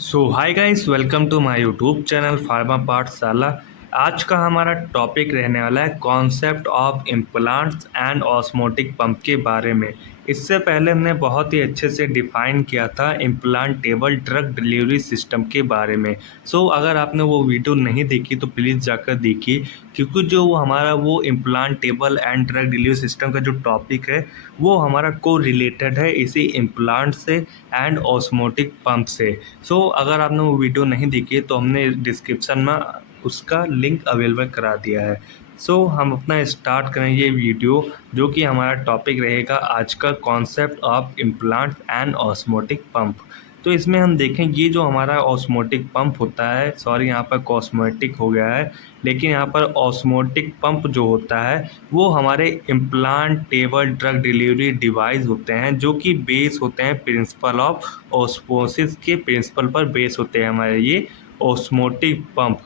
So hi guys, welcome to my YouTube channel Pharma Pathshala. आज का हमारा टॉपिक रहने वाला है concept of implants and osmotic pump के बारे में। इससे पहले हमने बहुत ही अच्छे से डिफाइन किया था इम्प्लांटेबल ड्रग डिलीवरी सिस्टम के बारे में। अगर आपने वो वीडियो नहीं देखी तो प्लीज़ जाकर देखिए, क्योंकि जो वो हमारा वो implantable and drug delivery system का जो टॉपिक है वो हमारा को रिलेटेड है इसी इम्प्लांट से एंड ऑस्मोटिक पंप से। अगर आपने वो वीडियो नहीं देखी है तो हमने डिस्क्रिप्शन में उसका लिंक अवेलेबल करा दिया है। हम अपना स्टार्ट करें ये वीडियो, जो कि हमारा टॉपिक रहेगा आज का concept of implant and osmotic pump. तो इसमें हम देखें ये जो हमारा ऑस्मोटिक पंप होता है, सॉरी यहाँ पर कॉस्मेटिक हो गया है, लेकिन यहाँ पर ऑस्मोटिक पंप जो होता है वो हमारे इम्प्लांटेबल ड्रग डिलीवरी डिवाइस होते हैं, जो कि बेस होते हैं प्रिंसिपल ऑफ ऑस्मोसिस के प्रिंसिपल पर बेस होते हैं हमारे ये ऑस्मोटिक पंप,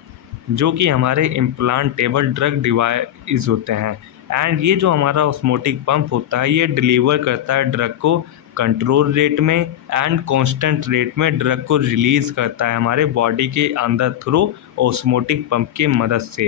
जो कि हमारे इम्प्लांटेबल ड्रग डिवाइस होते हैं। एंड ये जो हमारा ऑस्मोटिक पंप होता है ये डिलीवर करता है ड्रग को कंट्रोल रेट में एंड कांस्टेंट रेट में ड्रग को रिलीज़ करता है हमारे बॉडी के अंदर थ्रू ऑस्मोटिक पंप की मदद से।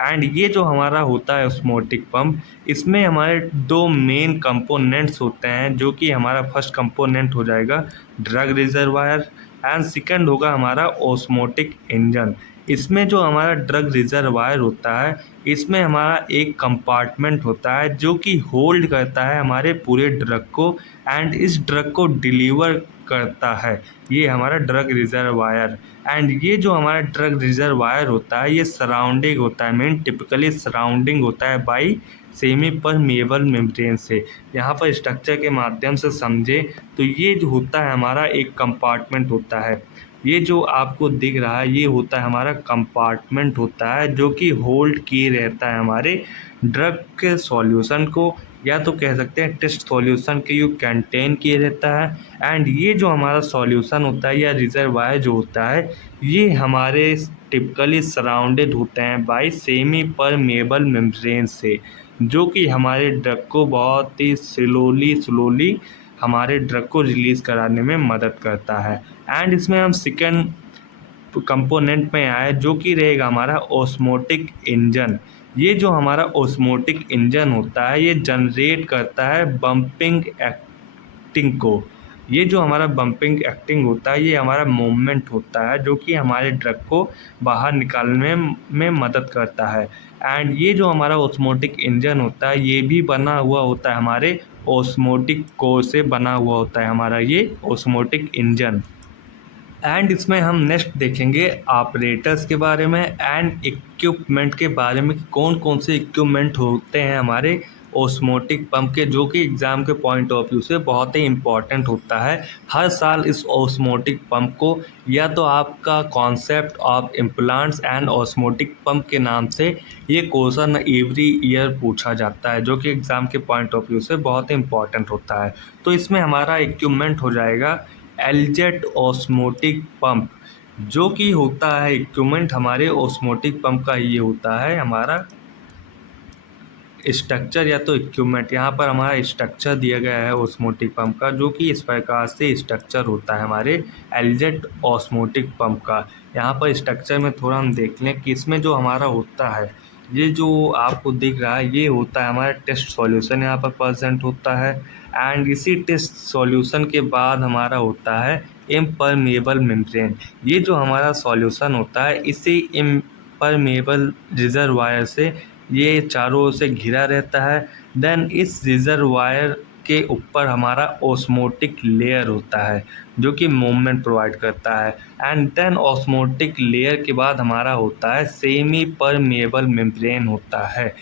एंड ये जो हमारा होता है ऑस्मोटिक पंप, इसमें हमारे दो मेन कंपोनेंट्स होते हैं, जो कि हमारा फर्स्ट कंपोनेंट हो जाएगा ड्रग रिजर्वायर एंड सेकंड होगा हमारा ऑस्मोटिक इंजन। इसमें जो हमारा ड्रग रिजर्वायर होता है इसमें हमारा एक कंपार्टमेंट होता है जो कि होल्ड करता है हमारे पूरे ड्रग को एंड इस ड्रग को डिलीवर करता है, ये हमारा ड्रग रिजर्वायर। एंड ये जो हमारा ड्रग रिजर्वायर होता है ये सराउंडिंग होता है, मीन टिपिकली सराउंडिंग होता है बाई सेमी परमेबल मेम्ब्रेन से। यहाँ पर स्ट्रक्चर के माध्यम से समझे तो ये जो होता है हमारा एक कंपार्टमेंट होता है, ये जो आपको दिख रहा है ये होता है हमारा कंपार्टमेंट होता है, जो कि होल्ड किए रहता है हमारे ड्रग के सॉल्यूशन को, या तो कह सकते हैं टेस्ट सॉल्यूशन के यू कंटेन किए रहता है। एंड ये जो हमारा सॉल्यूशन होता है या रिजर्वायर जो होता है ये हमारे टिपिकली सराउंडेड होते हैं बाय सेमी परमेबल मेम्ब्रेन से, जो कि हमारे ड्रग को बहुत ही स्लोली हमारे ड्रग को रिलीज़ कराने में मदद करता है। एंड इसमें हम सेकेंड कंपोनेंट में आए, जो कि रहेगा हमारा ऑस्मोटिक इंजन। ये जो हमारा ऑस्मोटिक इंजन होता है ये जनरेट करता है बम्पिंग एक्टिंग को। ये जो हमारा बम्पिंग एक्टिंग होता है ये हमारा मूवमेंट होता है, जो कि हमारे ड्रग को बाहर निकालने में मदद करता है। एंड ये जो हमारा ऑस्मोटिक इंजन होता है ये भी बना हुआ होता है हमारे ऑस्मोटिक कोर से बना हुआ होता है हमारा ये ऑस्मोटिक इंजन। एंड इसमें हम नेक्स्ट देखेंगे ऑपरेटर्स के बारे में एंड इक्विपमेंट के बारे में, कौन कौन से इक्विपमेंट होते हैं हमारे ऑस्मोटिक पंप के, जो कि एग्ज़ाम के पॉइंट ऑफ व्यू से बहुत ही इम्पॉर्टेंट होता है। हर साल इस ऑस्मोटिक पंप को या तो आपका concept of implants and osmotic pump के नाम से ये क्वेश्चन एवरी ईयर पूछा जाता है, जो कि एग्ज़ाम के पॉइंट ऑफ व्यू से बहुत ही इम्पॉर्टेंट होता है। तो इसमें हमारा इक्विपमेंट हो जाएगा एलजेट ऑस्मोटिक पंप, जो कि होता है इक्विपमेंट हमारे ऑस्मोटिक पंप का ये होता है हमारा स्ट्रक्चर या तो इक्विपमेंट। यहाँ पर हमारा स्ट्रक्चर दिया गया है ऑस्मोटिक पंप का, जो कि इस प्रकार से स्ट्रक्चर होता है हमारे एलजेट ऑस्मोटिक पंप का। यहाँ पर स्ट्रक्चर में थोड़ा हम देख लें कि इसमें जो हमारा होता है ये जो आपको दिख रहा है ये होता है हमारा टेस्ट सॉल्यूशन यहाँ पर प्रेजेंट होता है। एंड इसी टेस्ट सॉल्यूशन के बाद हमारा होता है इम्परमेबल मेम्ब्रेन। ये जो हमारा सॉल्यूशन होता है इसी इम्परमेबल रिजर्वायर से ये चारों ओर से घिरा रहता है। देन इस रिजर्वायर के ऊपर हमारा ऑस्मोटिक लेयर होता है, जो कि मूवमेंट प्रोवाइड करता है। एंड देन ऑस्मोटिक लेयर के बाद हमारा होता है सेमी परमेबल मेम्ब्रेन होता है,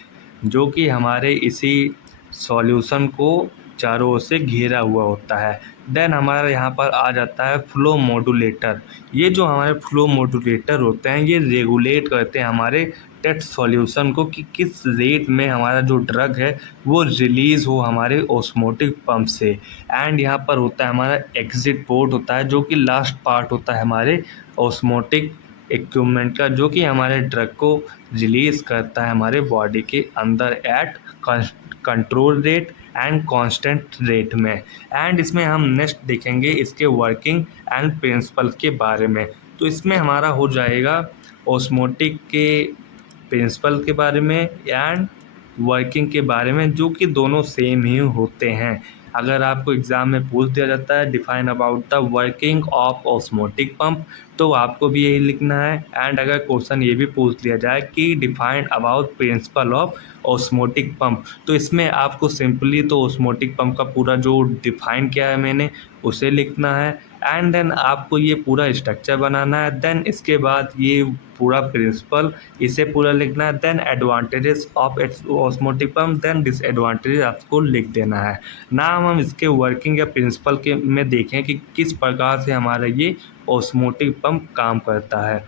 जो कि हमारे इसी सॉल्यूशन को चारों ओर से घेरा हुआ होता है। देन हमारा यहाँ पर आ जाता है फ्लो मॉड्यूलेटर। ये जो हमारे फ्लो मॉड्यूलेटर होते हैं ये रेगुलेट करते हैं हमारे टेस्ट सॉल्यूशन को कि किस रेट में हमारा जो ड्रग है वो रिलीज़ हो हमारे ऑस्मोटिक पंप से। एंड यहाँ पर होता है हमारा एग्जिट पोर्ट होता है, जो कि लास्ट पार्ट होता है हमारे ऑस्मोटिक इक्विपमेंट का, जो कि हमारे ड्रग को रिलीज़ करता है हमारे बॉडी के अंदर at control rate and constant rate में। एंड इसमें हम नेक्स्ट देखेंगे इसके वर्किंग एंड प्रिंसिपल के बारे में। तो इसमें हमारा हो जाएगा ऑस्मोटिक के प्रिंसिपल के बारे में एंड वर्किंग के बारे में, जो कि दोनों सेम ही होते हैं। अगर आपको एग्ज़ाम में पूछ दिया जाता है define about the working of osmotic pump, तो आपको भी यही लिखना है। एंड अगर क्वेश्चन ये भी पूछ लिया जाए कि define about principle of osmotic pump, तो इसमें आपको सिंपली तो ऑस्मोटिक पंप का पूरा जो डिफाइन किया है मैंने उसे लिखना है। एंड देन आपको ये पूरा स्ट्रक्चर बनाना है। देन इसके बाद ये पूरा प्रिंसिपल इसे पूरा लिखना है। Then advantages of osmotic pump, then disadvantages आपको लिख देना है। ना हम इसके वर्किंग या प्रिंसिपल के में देखें कि किस प्रकार से हमारा ये ऑस्मोटिक पंप काम करता है।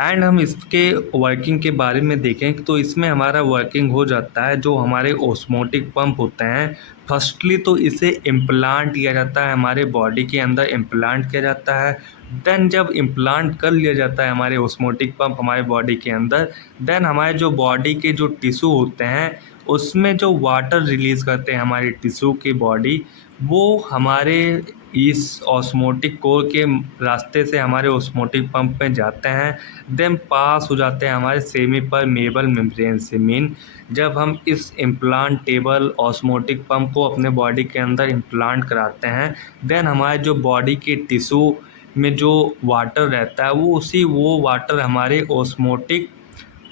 एंड हम इसके वर्किंग के बारे में देखें तो इसमें हमारा वर्किंग हो जाता है जो हमारे ऑस्मोटिक पंप होते हैं। फर्स्टली तो इसे इम्प्लांट किया जाता है, हमारे बॉडी के अंदर इम्प्लांट किया जाता है। देन जब इम्प्लांट कर लिया जाता है हमारे ऑस्मोटिक पंप हमारे बॉडी के अंदर, देन हमारे जो बॉडी के जो टिश्यू होते हैं उसमें जो वाटर रिलीज़ करते हैं हमारे टिश्यू की बॉडी, वो हमारे इस ऑस्मोटिक कोर के रास्ते से हमारे ऑस्मोटिक पंप में जाते हैं। देन पास हो जाते हैं हमारे सेमी परमेबल मेम्ब्रेन से। मीन जब हम इस इम्प्लांटेबल ऑस्मोटिक पंप को अपने बॉडी के अंदर इम्प्लांट कराते हैं, देन हमारे जो बॉडी के टिश्यू में जो वाटर रहता है वो वाटर हमारे ऑस्मोटिक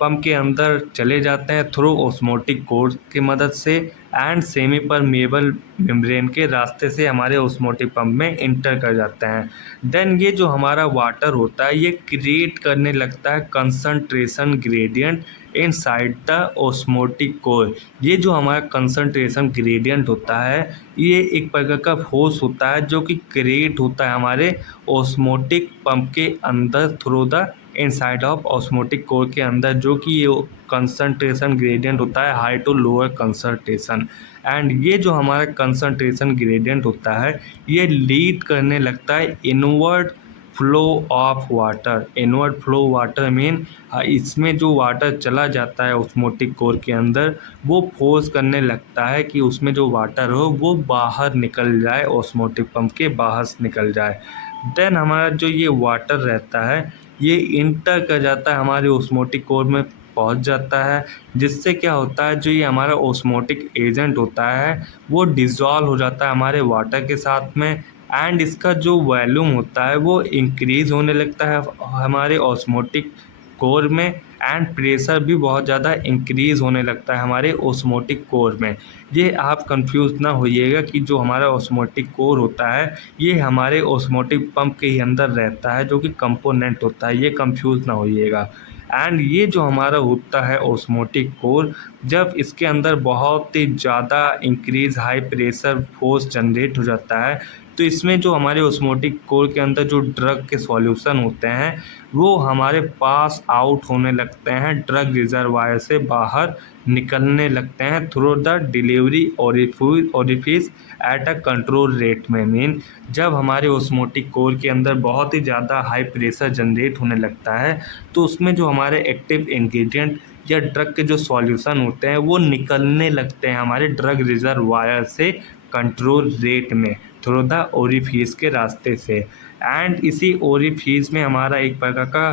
पंप के अंदर चले जाते हैं थ्रू ऑस्मोटिक कोर की मदद से। एंड सेमी परमेबल मेम्ब्रेन के रास्ते से हमारे ऑस्मोटिक पंप में इंटर कर जाते हैं। देन ये जो हमारा वाटर होता है ये क्रिएट करने लगता है concentration gradient inside the osmotic core. ये जो हमारा कंसंट्रेशन ग्रेडियंट होता है ये एक प्रकार का फोर्स होता है जो कि क्रिएट होता है हमारे ऑस्मोटिक पंप के अंदर through the inside of osmotic core के अंदर, जो कि ये कंसंट्रेशन ग्रेडियंट होता है high to lower concentration. And ये जो हमारा कंसंट्रेशन ग्रेडियंट होता है ये लीड करने लगता है inward flow of water. Inward flow water mean इसमें जो वाटर चला जाता है ऑस्मोटिक कोर के अंदर वो फोर्स करने लगता है कि उसमें जो वाटर हो वो बाहर निकल जाए, ऑस्मोटिक पंप के बाहर से निकल जाए। देन हमारा जो ये वाटर रहता है ये इंटर कर जाता है हमारे ऑस्मोटिक कोर में पहुंच जाता है, जिससे क्या होता है जो ये हमारा ऑस्मोटिक एजेंट होता है वो डिज़ोल्व हो जाता है हमारे वाटर के साथ में। एंड इसका जो वॉल्यूम होता है वो इंक्रीज़ होने लगता है हमारे ऑस्मोटिक कोर में। एंड प्रेशर भी बहुत ज़्यादा इंक्रीज़ होने लगता है हमारे ऑस्मोटिक कोर में। ये आप कंफ्यूज ना होइएगा कि जो हमारा ऑस्मोटिक कोर होता है ये हमारे ऑस्मोटिक पंप के ही अंदर रहता है जो कि कंपोनेंट होता है, ये कंफ्यूज ना होइएगा। एंड ये जो हमारा होता है ऑस्मोटिक कोर, जब इसके अंदर बहुत ही ज़्यादा increase high pressure force generate हो जाता है तो इसमें जो हमारे ऑस्मोटिक कोर के अंदर जो ड्रग के सॉल्यूशन होते हैं वो हमारे पास आउट होने लगते हैं, ड्रग रिजर्वायर से बाहर निकलने लगते हैं through the delivery orifice at a control rate में। मीन जब हमारे ऑस्मोटिक कोर के अंदर बहुत ही ज़्यादा हाई प्रेशर जनरेट होने लगता है तो उसमें जो हमारे एक्टिव इंग्रेडिएंट या ड्रग के जो सॉल्यूशन होते हैं वो निकलने लगते हैं हमारे ड्रग रिजर्वायर से कंट्रोल रेट में थ्रू द ओरिफिस के रास्ते से। एंड इसी ओरिफिस में हमारा एक प्रकार का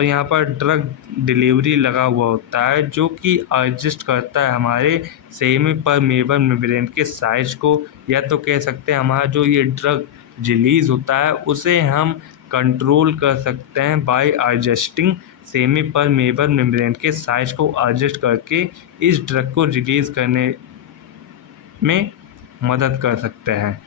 यहाँ पर ड्रग डिलीवरी लगा हुआ होता है जो कि एडजस्ट करता है हमारे सेमी परमेबल मेम्ब्रेन के साइज को, या तो कह सकते हैं हमारा जो ये ड्रग रिलीज़ होता है उसे हम कंट्रोल कर सकते हैं bye adjusting semi permeable membrane के साइज को एडजस्ट करके इस ड्रग को रिलीज़ करने में मदद कर सकते हैं,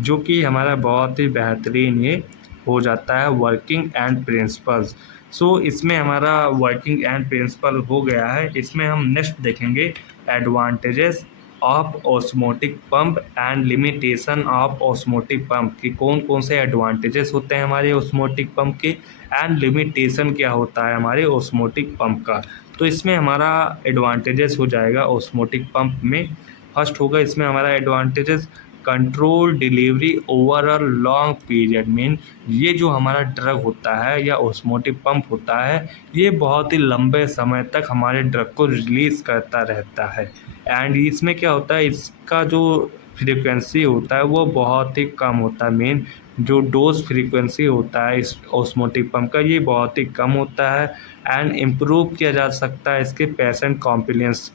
जो कि हमारा बहुत ही बेहतरीन ये हो जाता है वर्किंग एंड प्रिंसिपल्स। सो इसमें हमारा वर्किंग एंड प्रिंसिपल हो गया है। इसमें हम नेक्स्ट देखेंगे advantages of osmotic pump and limitation of osmotic pump कि कौन कौन से एडवांटेजेस होते हैं हमारे ऑस्मोटिक पंप के एंड लिमिटेशन क्या होता है हमारे ऑस्मोटिक पंप का। तो इसमें हमारा एडवांटेजेस हो जाएगा ऑस्मोटिक पंप में। फर्स्ट होगा इसमें हमारा advantages control delivery over a long period. Mean ये जो हमारा ड्रग होता है या ऑस्मोटिक पंप होता है, ये बहुत ही लंबे समय तक हमारे ड्रग को रिलीज़ करता रहता है। एंड इसमें क्या होता है, इसका जो फ्रीक्वेंसी होता है वो बहुत ही कम होता है। मेन जो डोज फ्रीक्वेंसी होता है इस ऑस्मोटिक पंप का, ये बहुत ही कम होता है। एंड इम्प्रूव किया जा सकता है इसके पेशेंट कॉम्प्लियंस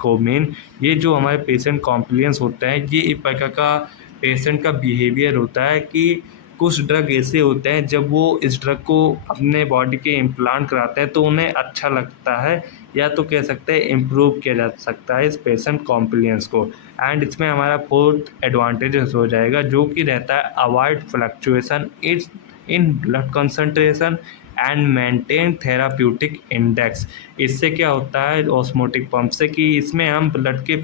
को। मेन ये जो हमारे पेशेंट कॉम्प्लियंस होते हैं, ये एक प्रकार का पेशेंट का बिहेवियर होता है कि कुछ ड्रग ऐसे होते हैं जब वो इस ड्रग को अपने बॉडी के इम्प्लांट कराते हैं तो उन्हें अच्छा लगता है, या तो कह सकते हैं इम्प्रूव किया जा सकता है इस पेशेंट कॉम्प्लियंस को। एंड इसमें हमारा फोर्थ एडवांटेजेस हो जाएगा जो कि रहता है avoid fluctuation it's in blood concentration and maintain therapeutic index. इससे क्या होता है ऑस्मोटिक पंप से कि इसमें हम ब्लड के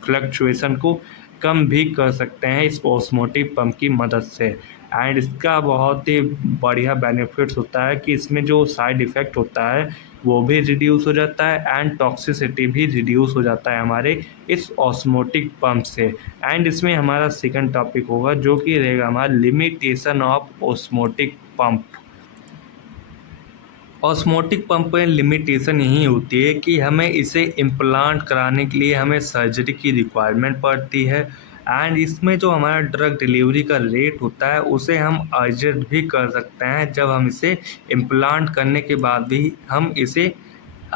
फ्लक्चुएशन को कम भी कर सकते हैं इस ऑस्मोटिक पंप की मदद से। एंड इसका बहुत ही बढ़िया बेनिफिट्स होता है कि इसमें जो साइड इफ़ेक्ट होता है वो भी रिड्यूस हो जाता है एंड टॉक्सिसिटी भी रिड्यूस हो जाता है हमारे इस ऑस्मोटिक पंप से। एंड इसमें हमारा सेकंड टॉपिक होगा जो कि रहेगा हमारा limitation of osmotic pump. Osmotic pump में लिमिटेशन यही होती है कि हमें इसे इम्प्लांट कराने के लिए हमें सर्जरी की रिक्वायरमेंट पड़ती है। एंड इसमें जो हमारा ड्रग डिलीवरी का रेट होता है उसे हम एडजस्ट भी कर सकते हैं, जब हम इसे इम्प्लांट करने के बाद भी हम इसे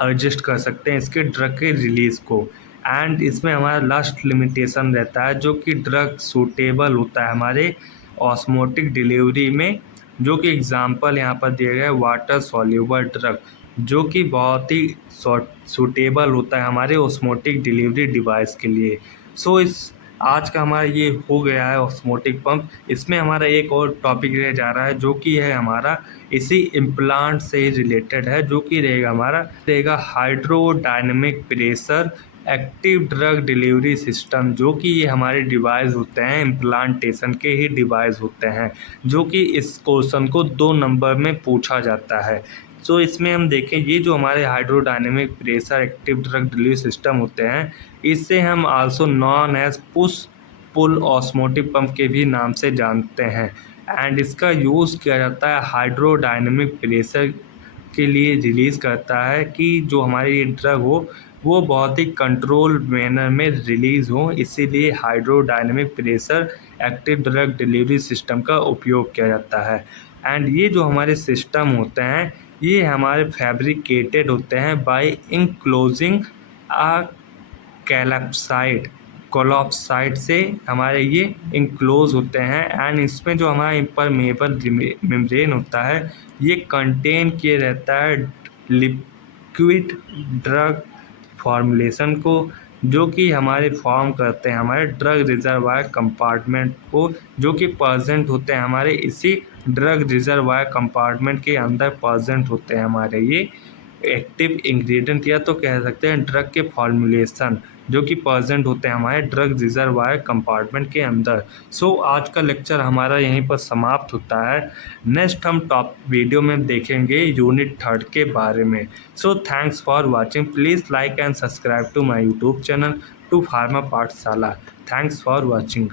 एडजस्ट कर सकते हैं इसके ड्रग के रिलीज़ को। एंड इसमें हमारा लास्ट लिमिटेशन रहता है जो कि ड्रग सूटेबल होता है हमारे ऑस्मोटिक डिलीवरी में, जो कि एग्जांपल यहाँ पर दिया गया है वाटर सॉल्यूबल ड्रग, जो कि बहुत ही सूटेबल होता है हमारे ऑस्मोटिक डिलीवरी डिवाइस के लिए। सो इस आज का हमारा ये हो गया है ऑस्मोटिक पंप। इसमें हमारा एक और टॉपिक रह जा रहा है जो कि है हमारा इसी इम्प्लांट से ही रिलेटेड है, जो कि रहेगा hydrodynamic pressure active drug delivery system. जो कि ये हमारे डिवाइस होते हैं, इम्प्लांटेशन के ही डिवाइस होते हैं, जो कि इस क्वेश्चन को 2 नंबर में पूछा जाता है। सो इसमें हम देखें, ये जो हमारे hydrodynamic pressure active drug delivery system होते हैं, इससे हम also known as push pull osmotic pump के भी नाम से जानते हैं। एंड इसका यूज़ किया जाता है हाइड्रोडायनेमिक प्रेशर के लिए रिलीज़ करता है कि जो हमारी ये ड्रग हो वो बहुत ही कंट्रोल मैनर में रिलीज़ हो, इसीलिए hydrodynamic pressure active drug delivery system का उपयोग किया जाता है। एंड ये जो हमारे सिस्टम होते हैं ये हमारे फैब्रिकेटेड होते हैं बाय इंक्लोजिंग आ कोलॉप्साइड से हमारे ये इंक्लोज होते हैं। एंड इसमें जो हमारा इम्परमेबल मेम्ब्रेन होता है ये कंटेन किए रहता है लिक्विड ड्रग फॉर्मुलेशन को, जो कि हमारे फॉर्म करते हैं हमारे ड्रग रिजर्वायर कंपार्टमेंट को, जो कि प्रेजेंट होते हैं हमारे इसी ड्रग रिजर्वायर कंपार्टमेंट के अंदर प्रेजेंट होते हैं हमारे ये एक्टिव इंग्रेडिएंट, या तो कह सकते हैं ड्रग के फॉर्मुलेशन, जो कि प्रेजेंट होते हैं हमारे ड्रग रिजर्वायर कंपार्टमेंट के अंदर। सो आज का लेक्चर हमारा यहीं पर समाप्त होता है। नेक्स्ट हम टॉप वीडियो में देखेंगे यूनिट 3 के बारे में। So thanks for watching, please like and subscribe to my YouTube channel to Pharma Pathshala. Thanks for watching.